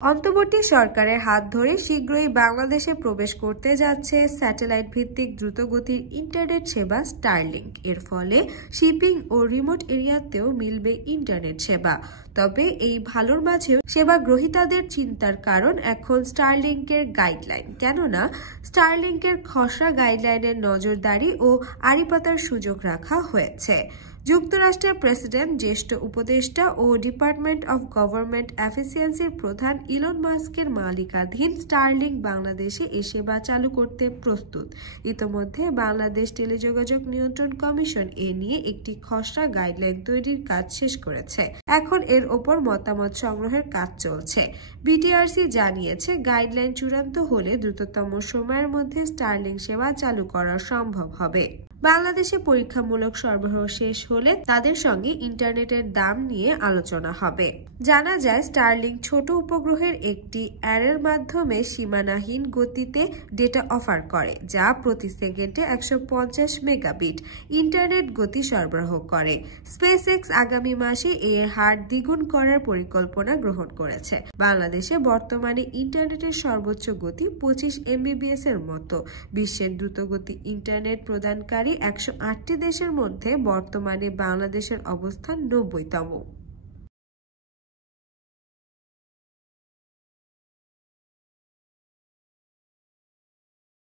অন্তর্বর্তী সরকারের হাত ধরে শীঘ্রই বাংলাদেশে প্রবেশ করতে যাচ্ছে স্যাটেলাইট ভিত্তিক দ্রুতগতির ইন্টারনেট সেবা স্টারলিংক। এর ফলে শিপিং ও রিমোট এরিয়াতেও মিলবে ইন্টারনেট সেবা। তবে এই ভালোর মাঝেও সেবা গ্রহীতাদের চিন্তার কারণ এখন স্টারলিংকের গাইডলাইন। কেননা স্টারলিংকের খসড়া গাইডলাইনের নজরদারি ও আড়িপাতার সুযোগ রাখা হয়েছে। যুক্তরাষ্ট্রের প্রেসিডেন্ট, জ্যেষ্ঠ উপদেষ্টা ও ডিপার্টমেন্ট অব গভর্নমেন্ট এফিসিয়েন্সির প্রধান ইলন মাস্কের মালিকাধীন স্টারলিংক বাংলাদেশে এ সেবা চালু করতে প্রস্তুত। ইতোমধ্যে বাংলাদেশ টেলিযোগাযোগ নিয়ন্ত্রণ কমিশন এ নিয়ে একটি খসড়া গাইডলাইন তৈরির কাজ শেষ করেছে। এখন এর ওপর মতামত সংগ্রহের কাজ চলছে। বিটিআরসি জানিয়েছে, গাইডলাইন চূড়ান্ত হলে দ্রুততম সময়ের মধ্যে স্টারলিংক সেবা চালু করা সম্ভব হবে। বাংলাদেশে পরীক্ষামূলক সরবরাহ শেষ হলে তাদের সঙ্গে ইন্টারনেটের দাম নিয়ে আলোচনা হবে। জানা যায়, স্টারলিংক ছোট উপগ্রহের একটি অ্যারের মাধ্যমে সীমানাহীন গতিতে ডেটা অফার করে, যা প্রতি সেকেন্ডে 150 মেগাবিট ইন্টারনেট গতি সরবরাহ করে। স্পেসএক্স আগামী মাসে এর হার দ্বিগুণ করার পরিকল্পনা গ্রহণ করেছে। বাংলাদেশে বর্তমানে ইন্টারনেটের সর্বোচ্চ গতি 25 MBps এর মতো। বিশ্বের দ্রুতগতি ইন্টারনেট প্রদানকারী 108টি দেশের মধ্যে বর্তমানে বাংলাদেশের অবস্থান 90তম।